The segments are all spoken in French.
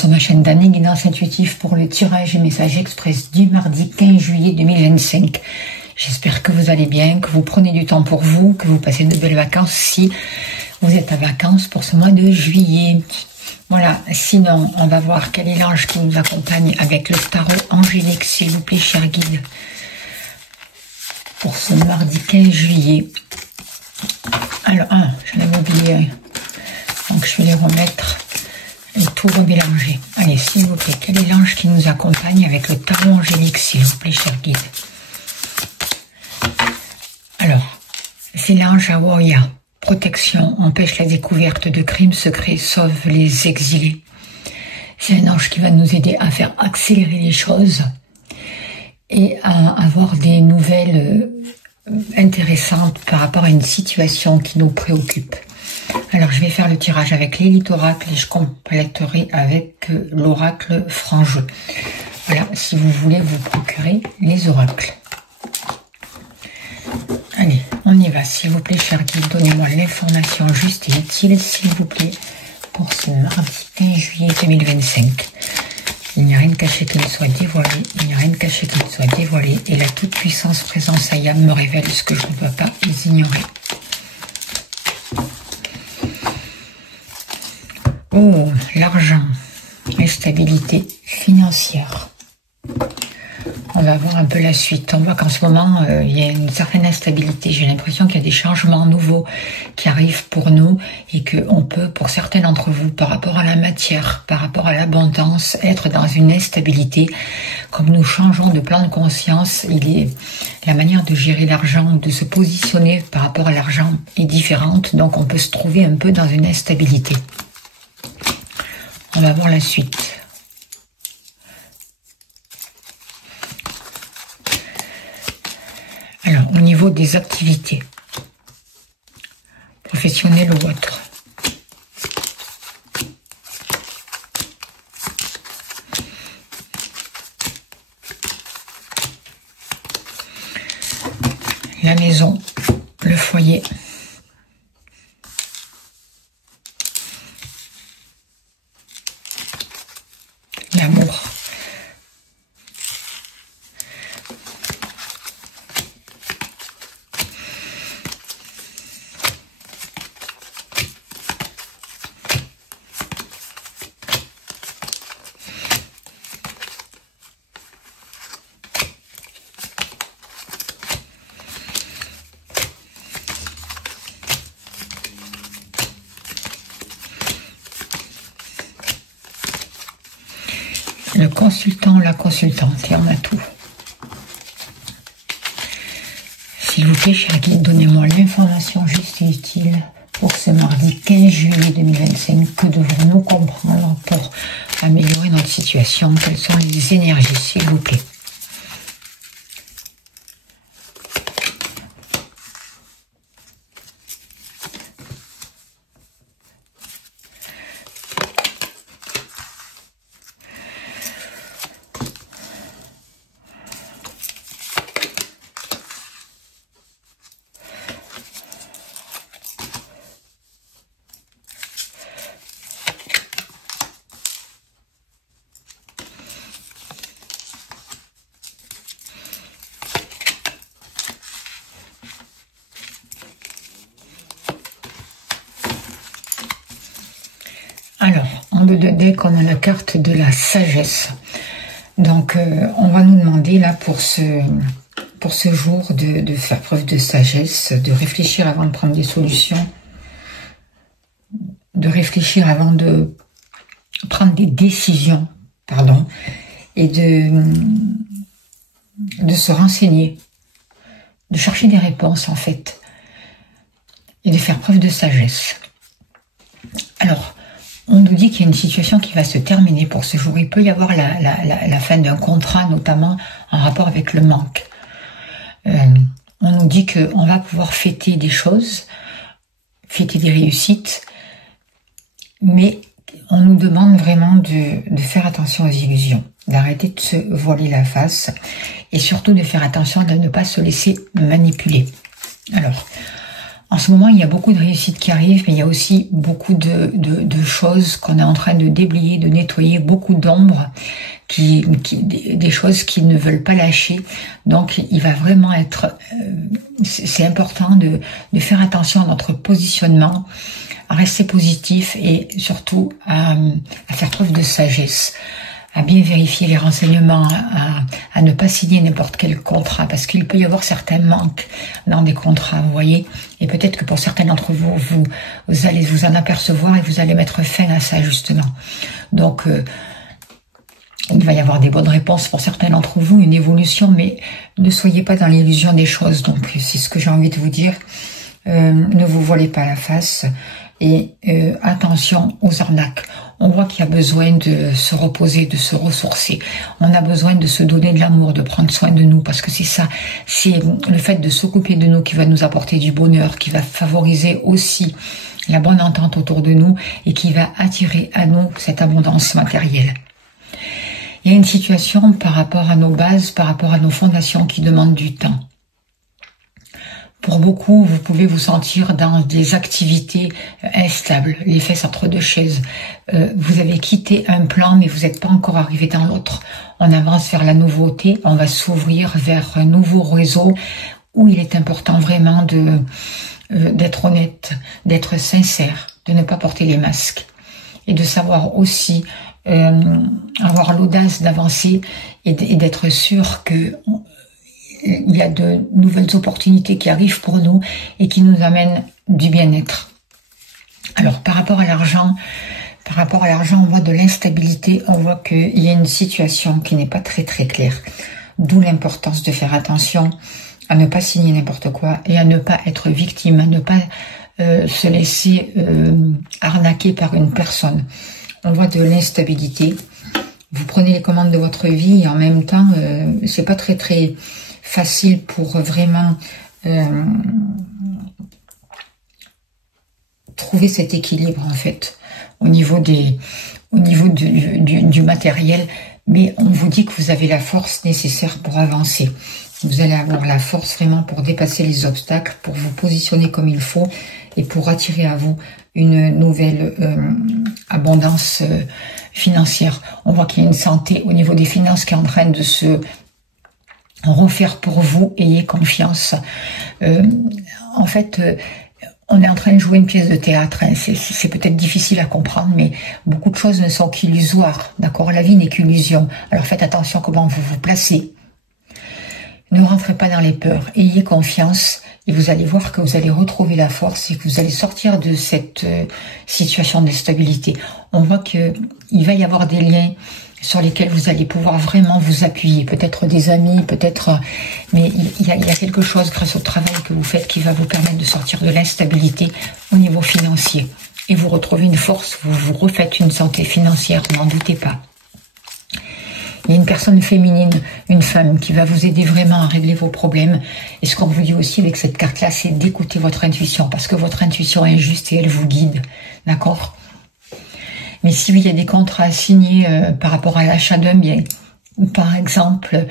sur ma chaîne d'Anne Guidance Intuitive pour le tirage et message express du mardi 15 juillet 2025. J'espère que vous allez bien, que vous prenez du temps pour vous, que vous passez de belles vacances si vous êtes à vacances pour ce mois de juillet. Voilà, sinon on va voir quel est l'ange qui nous accompagne avec le tarot angélique, s'il vous plaît, cher guide, pour ce mardi 15 juillet. Alors, j'en avais oublié un. Donc je vais les remettre et tout remélanger. Allez, s'il vous plaît, quel est l'ange qui nous accompagne avec le tarot angélique, s'il vous plaît, cher guide? Alors, c'est l'ange Hawaïa. Protection, empêche la découverte de crimes secrets, sauve les exilés. C'est un ange qui va nous aider à faire accélérer les choses et à avoir des nouvelles intéressantes par rapport à une situation qui nous préoccupe. Alors, je vais faire le tirage avec l'élite oracle et je compléterai avec l'oracle franc-jeu. Voilà, si vous voulez vous procurer les oracles. Allez, on y va, s'il vous plaît, cher guide, donnez-moi l'information juste et utile, s'il vous plaît, pour ce mardi 15 juillet 2025. Il n'y a rien de caché qui ne soit dévoilé, il n'y a rien de caché qui ne soit dévoilé, et la toute-puissance présence Ayam me révèle ce que je ne peux pas ignorer. Oh, l'argent, instabilité financière. On va voir un peu la suite. On voit qu'en ce moment, il y a une certaine instabilité. J'ai l'impression qu'il y a des changements nouveaux qui arrivent pour nous et qu'on peut, pour certains d'entre vous, par rapport à la matière, par rapport à l'abondance, être dans une instabilité. Comme nous changeons de plan de conscience, la manière de gérer l'argent, de se positionner par rapport à l'argent est différente. Donc, on peut se trouver un peu dans une instabilité. On va voir la suite. Alors, au niveau des activités, professionnelles ou autres, la maison, le foyer, l'amour, le consultant, la consultante, et on a tout. S'il vous plaît, cher guide, donnez-moi l'information juste et utile pour ce mardi 15 juillet 2025. Que devons-nous comprendre pour améliorer notre situation? Quelles sont les énergies, s'il vous plaît? Alors, en deux de deck, on a la carte de la sagesse. Donc, on va nous demander là pour ce jour de faire preuve de sagesse, de réfléchir avant de prendre des solutions, de réfléchir avant de prendre des décisions, pardon, et de se renseigner, de chercher des réponses en fait, et de faire preuve de sagesse. Alors, on nous dit qu'il y a une situation qui va se terminer pour ce jour. Il peut y avoir la fin d'un contrat, notamment en rapport avec le manque. On nous dit qu'on va pouvoir fêter des choses, fêter des réussites, mais on nous demande vraiment de faire attention aux illusions, d'arrêter de se voiler la face et surtout de faire attention de ne pas se laisser manipuler. Alors, En ce moment, il y a beaucoup de réussites qui arrivent, mais il y a aussi beaucoup de choses qu'on est en train de déblayer, de nettoyer, beaucoup d'ombres, des choses qui ne veulent pas lâcher. Donc, il va vraiment être... c'est important de faire attention à notre positionnement, à rester positif et surtout à faire preuve de sagesse, à bien vérifier les renseignements, à ne pas signer n'importe quel contrat, parce qu'il peut y avoir certains manques dans des contrats, vous voyez, et peut-être que pour certains d'entre vous, vous allez vous en apercevoir et vous allez mettre fin à ça, justement. Donc, il va y avoir des bonnes réponses pour certains d'entre vous, une évolution, mais ne soyez pas dans l'illusion des choses. Donc, c'est ce que j'ai envie de vous dire. Ne vous voilez pas la face et attention aux arnaques. On voit qu'il y a besoin de se reposer, de se ressourcer. On a besoin de se donner de l'amour, de prendre soin de nous, parce que c'est ça, c'est le fait de s'occuper de nous qui va nous apporter du bonheur, qui va favoriser aussi la bonne entente autour de nous et qui va attirer à nous cette abondance matérielle. Il y a une situation par rapport à nos bases, par rapport à nos fondations qui demande du temps. Pour beaucoup, vous pouvez vous sentir dans des activités instables, les fesses entre deux chaises. Vous avez quitté un plan, mais vous n'êtes pas encore arrivé dans l'autre. On avance vers la nouveauté, on va s'ouvrir vers un nouveau réseau où il est important vraiment d'être honnête, d'être sincère, de ne pas porter les masques et de savoir aussi avoir l'audace d'avancer et d'être sûr que il y a de nouvelles opportunités qui arrivent pour nous et qui nous amènent du bien-être. Alors, par rapport à l'argent, on voit de l'instabilité, on voit qu'il y a une situation qui n'est pas très très claire. D'où l'importance de faire attention à ne pas signer n'importe quoi et à ne pas être victime, à ne pas se laisser arnaquer par une personne. On voit de l'instabilité. Vous prenez les commandes de votre vie et en même temps, c'est pas très très facile pour vraiment trouver cet équilibre en fait au niveau du matériel, mais on vous dit que vous avez la force nécessaire pour avancer. Vous allez avoir la force vraiment pour dépasser les obstacles, pour vous positionner comme il faut et pour attirer à vous une nouvelle abondance financière. On voit qu'il y a une santé au niveau des finances qui est en train de se refaire pour vous. Ayez confiance. En fait, on est en train de jouer une pièce de théâtre. Hein. C'est peut-être difficile à comprendre, mais beaucoup de choses ne sont qu'illusoires. D'accord, la vie n'est qu'illusion. Alors faites attention comment vous vous placez. Ne rentrez pas dans les peurs. Ayez confiance et vous allez voir que vous allez retrouver la force et que vous allez sortir de cette situation d'instabilité. On voit que il va y avoir des liens sur lesquels vous allez pouvoir vraiment vous appuyer, peut-être des amis, peut-être, mais il y a quelque chose grâce au travail que vous faites qui va vous permettre de sortir de l'instabilité au niveau financier et vous retrouvez une force, vous vous refaites une santé financière, n'en doutez pas. Il y a une personne féminine, une femme qui va vous aider vraiment à régler vos problèmes. Et ce qu'on vous dit aussi avec cette carte-là, c'est d'écouter votre intuition parce que votre intuition est juste et elle vous guide, d'accord ? Mais si il y a des contrats à signer par rapport à l'achat d'un bien, par exemple,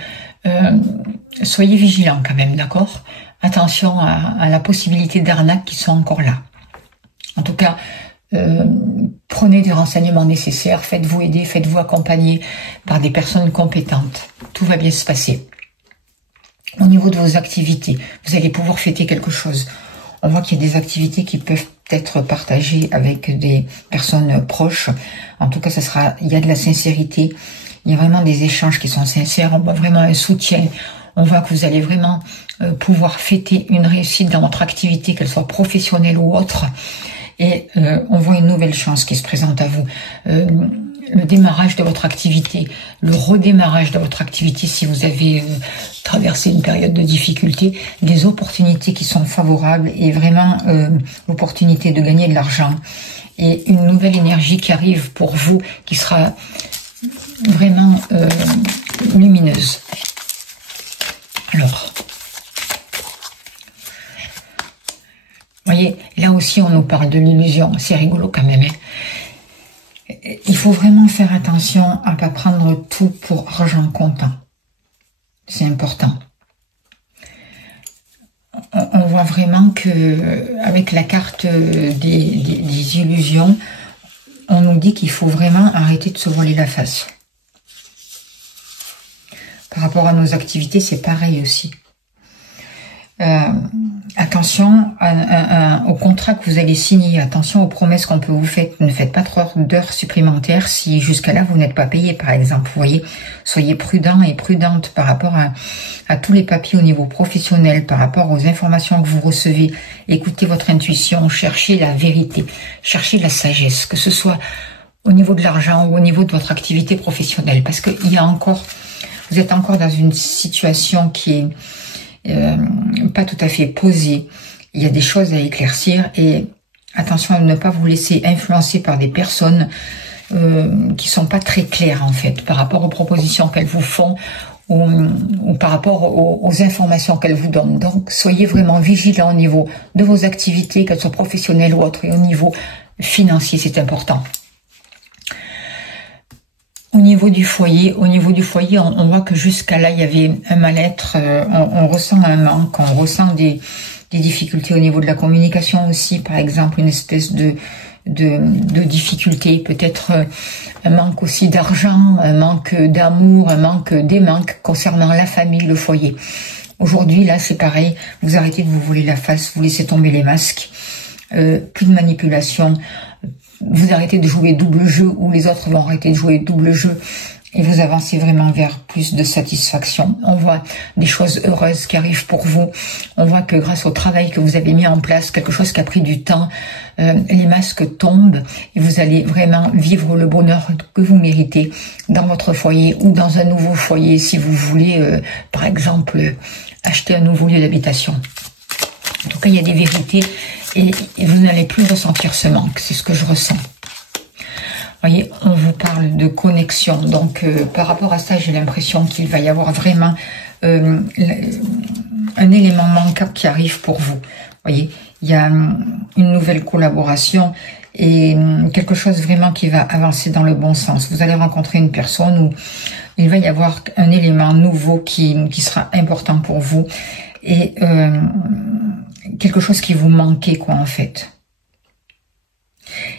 soyez vigilants quand même, d'accord? Attention à la possibilité d'arnaques qui sont encore là. En tout cas, prenez des renseignements nécessaires, faites-vous aider, faites-vous accompagner par des personnes compétentes. Tout va bien se passer. Au niveau de vos activités, vous allez pouvoir fêter quelque chose. On voit qu'il y a des activités qui peuvent être partagées avec des personnes proches. En tout cas, il y a de la sincérité. Il y a vraiment des échanges qui sont sincères. On voit vraiment un soutien. On voit que vous allez vraiment pouvoir fêter une réussite dans votre activité, qu'elle soit professionnelle ou autre. Et on voit une nouvelle chance qui se présente à vous. Le démarrage de votre activité, le redémarrage de votre activité si vous avez traversé une période de difficulté, des opportunités qui sont favorables et vraiment l'opportunité de gagner de l'argent et une nouvelle énergie qui arrive pour vous qui sera vraiment lumineuse. Alors, vous voyez, là aussi on nous parle de l'illusion, c'est rigolo quand même. Hein. Il faut vraiment faire attention à ne pas prendre tout pour argent comptant. C'est important. on voit vraiment que avec la carte des illusions, on nous dit qu'il faut vraiment arrêter de se voiler la face. Par rapport à nos activités, c'est pareil aussi. Attention au contrat que vous allez signer, attention aux promesses qu'on peut vous faire. Ne faites pas 3 d'heures supplémentaires si jusqu'à là vous n'êtes pas payé, par exemple. Vous voyez, soyez prudent et prudente par rapport à tous les papiers au niveau professionnel, par rapport aux informations que vous recevez. Écoutez votre intuition, cherchez la vérité, cherchez la sagesse, que ce soit au niveau de l'argent ou au niveau de votre activité professionnelle, parce que vous êtes encore dans une situation qui est pas tout à fait posé. Il y a des choses à éclaircir et attention à ne pas vous laisser influencer par des personnes qui sont pas très claires en fait par rapport aux propositions qu'elles vous font ou par rapport aux informations qu'elles vous donnent. Donc soyez vraiment vigilants au niveau de vos activités, qu'elles soient professionnelles ou autres, et au niveau financier, c'est important. Au niveau du foyer, on voit que jusqu'à là, il y avait un mal-être, on ressent un manque, on ressent des difficultés au niveau de la communication aussi, par exemple, une espèce de difficulté, peut-être un manque aussi d'argent, un manque d'amour, des manques concernant la famille, le foyer. Aujourd'hui, là, c'est pareil, vous arrêtez de vous voler la face, vous laissez tomber les masques, plus de manipulation. Vous arrêtez de jouer double jeu ou les autres vont arrêter de jouer double jeu et vous avancez vraiment vers plus de satisfaction. On voit des choses heureuses qui arrivent pour vous. On voit que grâce au travail que vous avez mis en place, quelque chose qui a pris du temps, les masques tombent et vous allez vraiment vivre le bonheur que vous méritez dans votre foyer ou dans un nouveau foyer si vous voulez, par exemple, acheter un nouveau lieu d'habitation. En tout cas, il y a des vérités et vous n'allez plus ressentir ce manque. C'est ce que je ressens. Vous voyez, on vous parle de connexion. Donc, par rapport à ça, j'ai l'impression qu'il va y avoir vraiment un élément manquant qui arrive pour vous. Vous voyez, il y a une nouvelle collaboration et quelque chose vraiment qui va avancer dans le bon sens. Vous allez rencontrer une personne où il va y avoir un élément nouveau qui sera important pour vous et quelque chose qui vous manquait, quoi, en fait.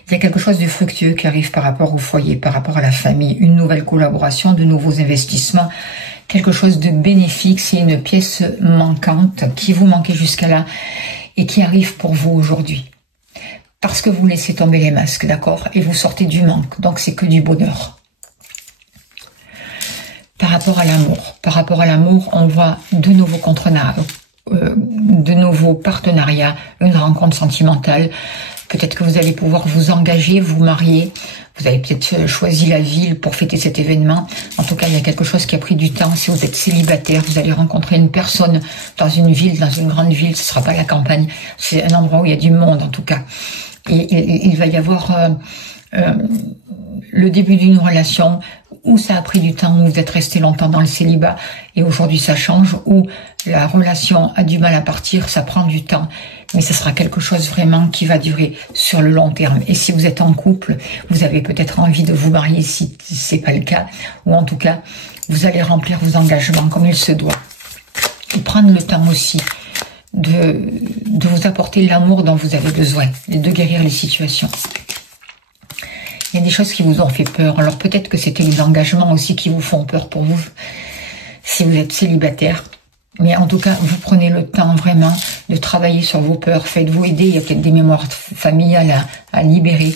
Il y a quelque chose de fructueux qui arrive par rapport au foyer, par rapport à la famille, une nouvelle collaboration, de nouveaux investissements, quelque chose de bénéfique, c'est une pièce manquante qui vous manquait jusqu'à là et qui arrive pour vous aujourd'hui. Parce que vous laissez tomber les masques, d'accord, et vous sortez du manque, donc c'est que du bonheur. Par rapport à l'amour, on voit de nouveaux de nouveaux partenariats, une rencontre sentimentale. Peut-être que vous allez pouvoir vous engager, vous marier. Vous avez peut-être choisi la ville pour fêter cet événement. En tout cas, il y a quelque chose qui a pris du temps. Si vous êtes célibataire, vous allez rencontrer une personne dans une ville, dans une grande ville. Ce ne sera pas la campagne. C'est un endroit où il y a du monde, en tout cas. Et il va y avoir le début d'une relation où ça a pris du temps, où vous êtes resté longtemps dans le célibat et aujourd'hui ça change, où la relation a du mal à partir, ça prend du temps, mais ce sera quelque chose vraiment qui va durer sur le long terme. Et si vous êtes en couple, vous avez peut-être envie de vous marier si c'est pas le cas, ou en tout cas, vous allez remplir vos engagements comme il se doit. Et prendre le temps aussi de vous apporter l'amour dont vous avez besoin, et de guérir les situations. Il y a des choses qui vous ont fait peur. Alors peut-être que c'était les engagements aussi qui vous font peur pour vous, si vous êtes célibataire. Mais en tout cas, vous prenez le temps vraiment de travailler sur vos peurs. Faites-vous aider. Il y a peut-être des mémoires familiales à libérer.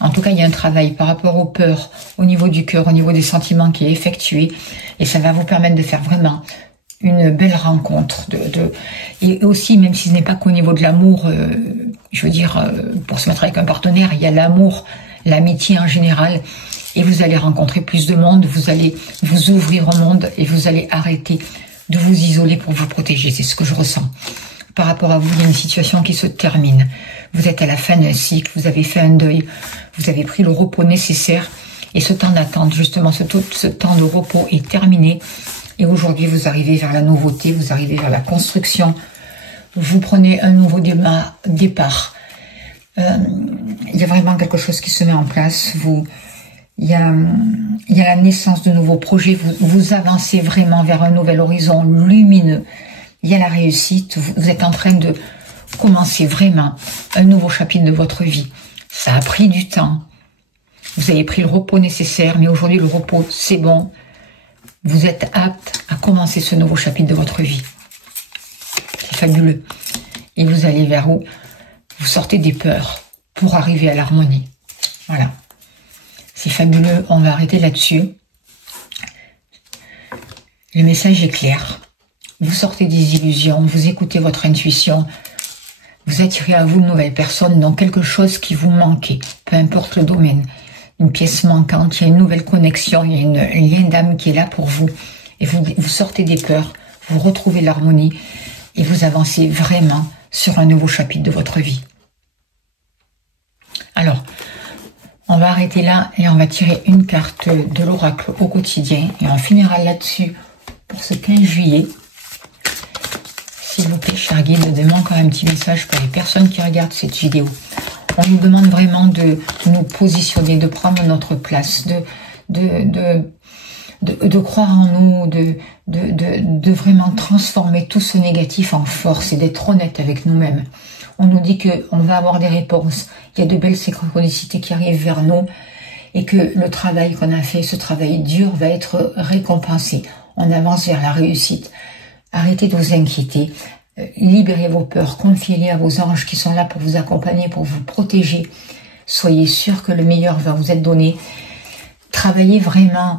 En tout cas, il y a un travail par rapport aux peurs, au niveau du cœur, au niveau des sentiments qui est effectué. Et ça va vous permettre de faire vraiment une belle rencontre. Et aussi, même si ce n'est pas qu'au niveau de l'amour, je veux dire, pour se mettre avec un partenaire, il y a l'amour, l'amitié en général, et vous allez rencontrer plus de monde, vous allez vous ouvrir au monde et vous allez arrêter de vous isoler pour vous protéger. C'est ce que je ressens. Par rapport à vous, il y a une situation qui se termine. Vous êtes à la fin d'un cycle, vous avez fait un deuil, vous avez pris le repos nécessaire et ce temps d'attente, justement, ce temps de repos est terminé et aujourd'hui vous arrivez vers la nouveauté, vous arrivez vers la construction, vous prenez un nouveau départ. Il y a vraiment quelque chose qui se met en place. Il y a la naissance de nouveaux projets. Vous avancez vraiment vers un nouvel horizon lumineux. il y a la réussite, vous êtes en train de commencer vraiment un nouveau chapitre de votre vie. Ça a pris du temps, vous avez pris le repos nécessaire, mais aujourd'hui le repos c'est bon, vous êtes apte à commencer ce nouveau chapitre de votre vie. C'est fabuleux. Et vous allez vers où? Vous sortez des peurs pour arriver à l'harmonie. Voilà. C'est fabuleux, on va arrêter là-dessus. Le message est clair. Vous sortez des illusions, vous écoutez votre intuition, vous attirez à vous de nouvelles personnes, donc quelque chose qui vous manquait, peu importe le domaine. Une pièce manquante, il y a une nouvelle connexion, il y a un lien d'âme qui est là pour vous. Et vous sortez des peurs, vous retrouvez l'harmonie et vous avancez vraiment sur un nouveau chapitre de votre vie. Alors, on va arrêter là et on va tirer une carte de l'oracle au quotidien et on finira là-dessus pour ce 15 juillet. S'il vous plaît, cher guide, donnez-moi encore un petit message pour les personnes qui regardent cette vidéo. On nous demande vraiment de nous positionner, de prendre notre place, de croire en nous, de vraiment transformer tout ce négatif en force et d'être honnête avec nous-mêmes. On nous dit qu'on va avoir des réponses, il y a de belles synchronicités qui arrivent vers nous et que le travail qu'on a fait, ce travail dur, va être récompensé. On avance vers la réussite. Arrêtez de vous inquiéter, libérez vos peurs, confiez-les à vos anges qui sont là pour vous accompagner, pour vous protéger. Soyez sûr que le meilleur va vous être donné. Travaillez vraiment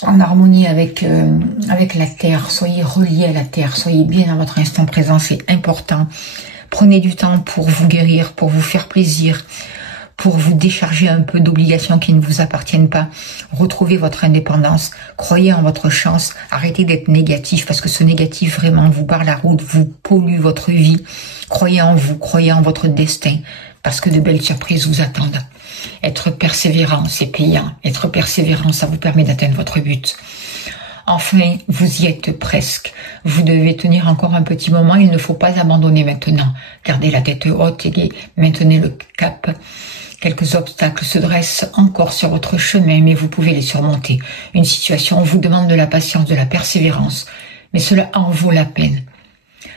en harmonie avec la terre, soyez reliés à la terre, soyez bien dans votre instant présent, c'est important. Prenez du temps pour vous guérir, pour vous faire plaisir, pour vous décharger un peu d'obligations qui ne vous appartiennent pas. Retrouvez votre indépendance, croyez en votre chance, arrêtez d'être négatif parce que ce négatif vraiment vous barre la route, vous pollue votre vie. Croyez en vous, croyez en votre destin parce que de belles surprises vous attendent. Être persévérant, c'est payant. Être persévérant, ça vous permet d'atteindre votre but. Enfin, vous y êtes presque. Vous devez tenir encore un petit moment. Il ne faut pas abandonner maintenant. Gardez la tête haute et maintenez le cap. Quelques obstacles se dressent encore sur votre chemin, mais vous pouvez les surmonter. Une situation vous demande de la patience, de la persévérance, mais cela en vaut la peine.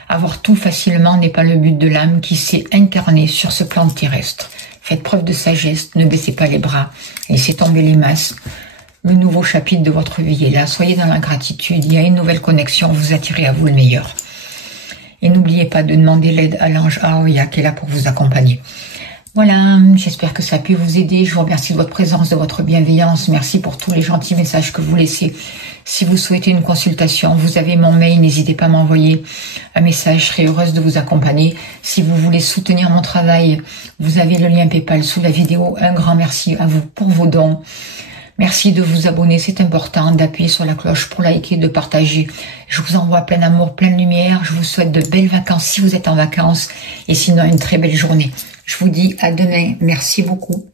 Avoir tout facilement n'est pas le but de l'âme qui s'est incarnée sur ce plan terrestre. Faites preuve de sagesse, ne baissez pas les bras, laissez tomber les masses. Le nouveau chapitre de votre vie est là, soyez dans la gratitude, il y a une nouvelle connexion, vous attirez à vous le meilleur. Et n'oubliez pas de demander l'aide à l'ange Aoya qui est là pour vous accompagner. Voilà, j'espère que ça a pu vous aider. Je vous remercie de votre présence, de votre bienveillance. Merci pour tous les gentils messages que vous laissez. Si vous souhaitez une consultation, vous avez mon mail. N'hésitez pas à m'envoyer un message. Je serai heureuse de vous accompagner. Si vous voulez soutenir mon travail, vous avez le lien PayPal sous la vidéo. Un grand merci à vous pour vos dons. Merci de vous abonner, c'est important, d'appuyer sur la cloche pour liker, de partager. Je vous envoie plein d'amour, plein de lumière. Je vous souhaite de belles vacances si vous êtes en vacances et sinon une très belle journée. Je vous dis à demain. Merci beaucoup.